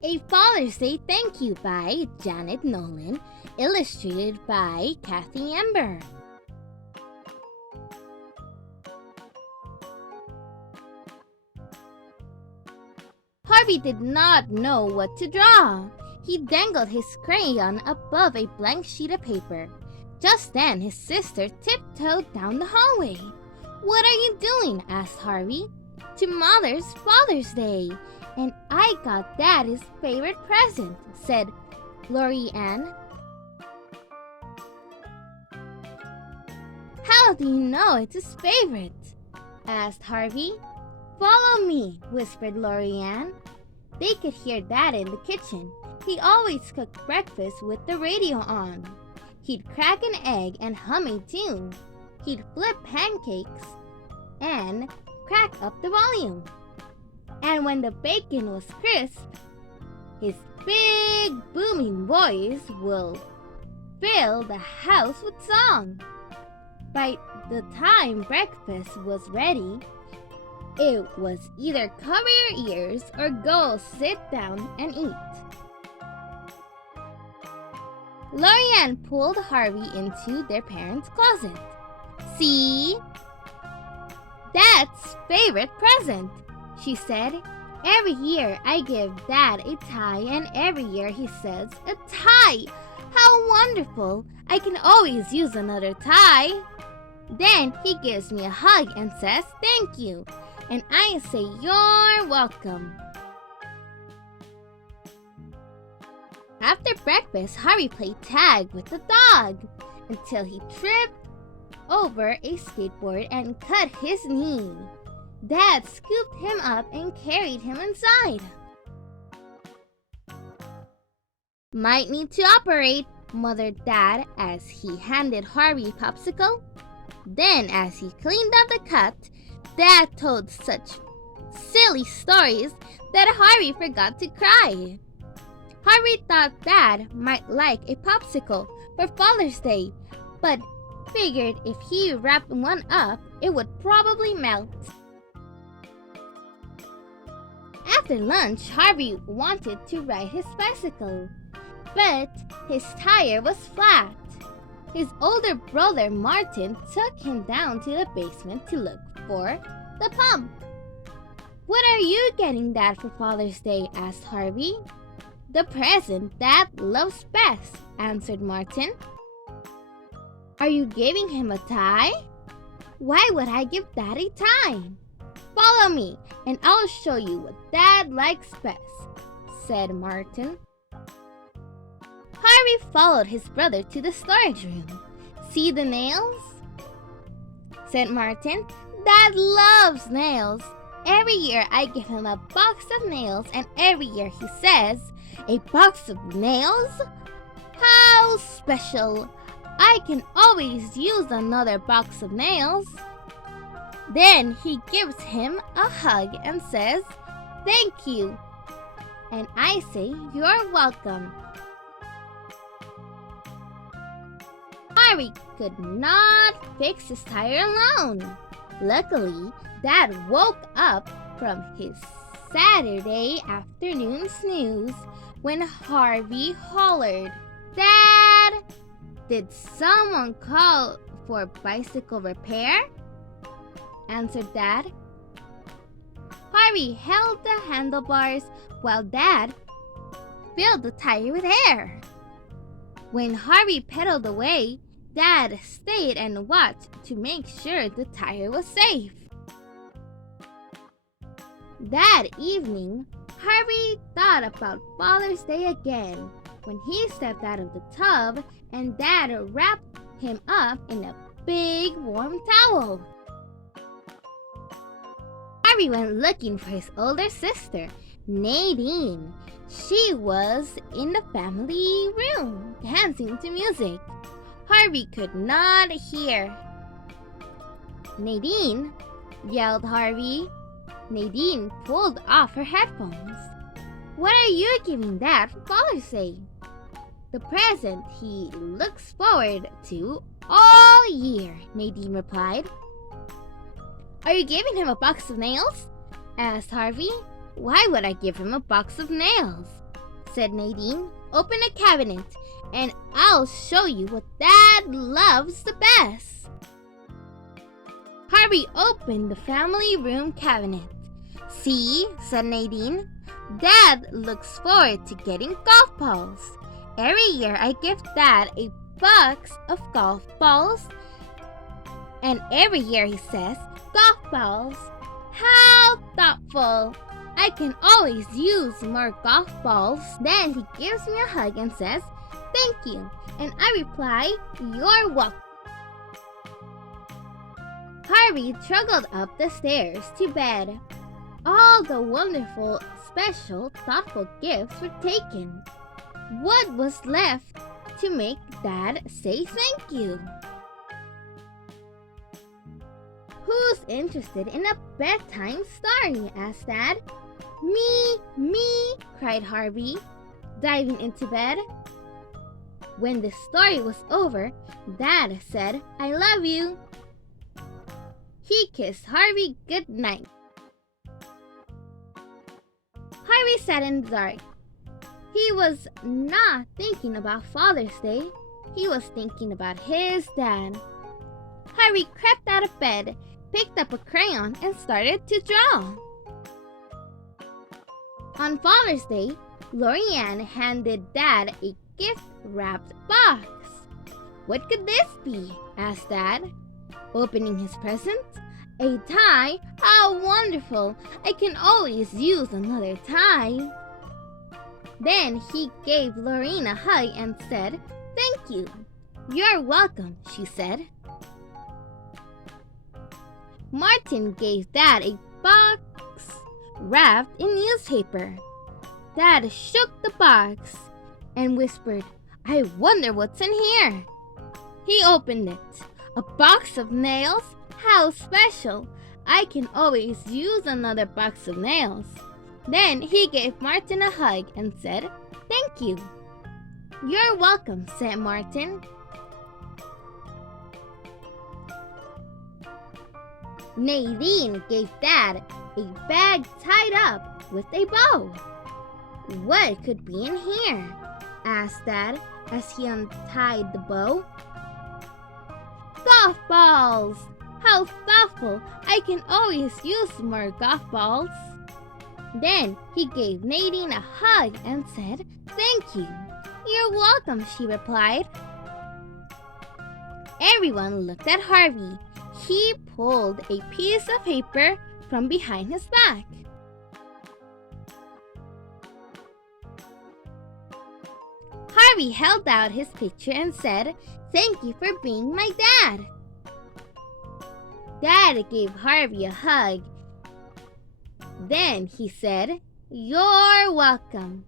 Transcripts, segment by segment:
A Father's Day Thank You by Janet Nolan, illustrated by Kathy Ember. Harvey did not know what to draw. He dangled his crayon above a blank sheet of paper. Just then, his sister tiptoed down the hallway. "What are you doing?" asked Harvey. "Tomorrow's Father's Day, and I got Dad his favorite present," said Laurie Ann. "How do you know it's his favorite?" asked Harvey. "Follow me," whispered Laurie Ann. They could hear Dad in the kitchen. He always cooked breakfast with the radio on. He'd crack an egg and hum a tune. He'd flip pancakes and crack up the volume. And when the bacon was crisp, his big booming voice will fill the house with song. By the time breakfast was ready, it was either cover your ears or go sit down and eat. Laurie Ann pulled Harvey into their parents' closet. "See? Dad's favorite present," she said. "Every year I give Dad a tie, and every year he says, 'A tie! How wonderful! I can always use another tie.' Then he gives me a hug and says, 'Thank you,' and I say, 'You're welcome.'" After breakfast, Harvey played tag with the dog until he tripped over a skateboard and cut his knee. Dad scooped him up and carried him inside. "Might need to operate," muttered Dad as he handed Harvey a popsicle. Then, as he cleaned up the cut, Dad told such silly stories that Harvey forgot to cry. Harvey thought Dad might like a popsicle for Father's Day, but figured if he wrapped one up, it would probably melt. After lunch, Harvey wanted to ride his bicycle, but his tire was flat. His older brother Martin took him down to the basement to look for the pump. "What are you getting Dad for Father's Day?" asked Harvey. "The present Dad loves best," answered Martin. "Are you giving him a tie?" "Why would I give Dad a tie?" "Follow me, and I'll show you what Dad likes best," said Martin. Harvey followed his brother to the storage room. "See the nails?" said Martin. "Dad loves nails. Every year I give him a box of nails, and every year he says, 'A box of nails? How special! I can always use another box of nails.' Then he gives him a hug and says, 'Thank you.' And I say, 'You're welcome.'" Harvey could not fix his tire alone. Luckily, Dad woke up from his Saturday afternoon snooze when Harvey hollered, "Dad, did someone call for bicycle repair?" answered Dad. Harvey held the handlebars while Dad filled the tire with air. When Harvey pedaled away, Dad stayed and watched to make sure the tire was safe. That evening, Harvey thought about Father's Day again when he stepped out of the tub and Dad wrapped him up in a big warm towel. Harvey went looking for his older sister, Nadine. She was in the family room, dancing to music. Harvey could not hear. "Nadine!" yelled Harvey. Nadine pulled off her headphones. "What are you giving Dad for Father's Day?" "The present he looks forward to all year," Nadine replied. "Are you giving him a box of nails?" asked Harvey. "Why would I give him a box of nails?" said Nadine. "Open a cabinet and I'll show you what Dad loves the best." Harvey opened the family room cabinet. "See," said Nadine, "Dad looks forward to getting golf balls. Every year I give Dad a box of golf balls, and every year he says, 'Golf balls.' How thoughtful! I can always use more golf balls." Then he gives me a hug and says, "Thank you," and I reply, "You're welcome." Harvey trudged up the stairs to bed. All the wonderful, special, thoughtful gifts were taken. What was left to make Dad say thank you? "Who's interested in a bedtime story?" asked Dad. Me, cried Harvey, diving into bed. When the story was over, Dad said, "I love you." He kissed Harvey good night. Harvey sat in the dark. He was not thinking about Father's Day. He was thinking about his dad. Harvey crept out of bed, picked up a crayon, and started to draw. On Father's Day, Laurie Ann handed Dad a gift-wrapped box. "What could this be?" asked Dad, opening his present. "A tie? How wonderful! I can always use another tie." Then he gave Laurie a hug and said, "Thank you." "You're welcome," she said. Martin gave Dad a box wrapped in newspaper. Dad shook the box and whispered, "I wonder what's in here." He opened it. A box of nails? How special! I can always use another box of nails. Then he gave Martin a hug and said, "Thank you." "You're welcome," said Martin. Nadine gave Dad a bag tied up with a bow. "What could be in here?" asked Dad as he untied the bow. "Golf balls! How thoughtful! I can always use more golf balls." Then he gave Nadine a hug and said, "Thank you." "You're welcome," she replied. Everyone looked at Harvey. He pulled a piece of paper from behind his back. Harvey held out his picture and said, "Thank you for being my dad." Dad gave Harvey a hug. Then he said, "You're welcome."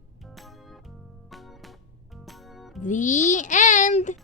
The end.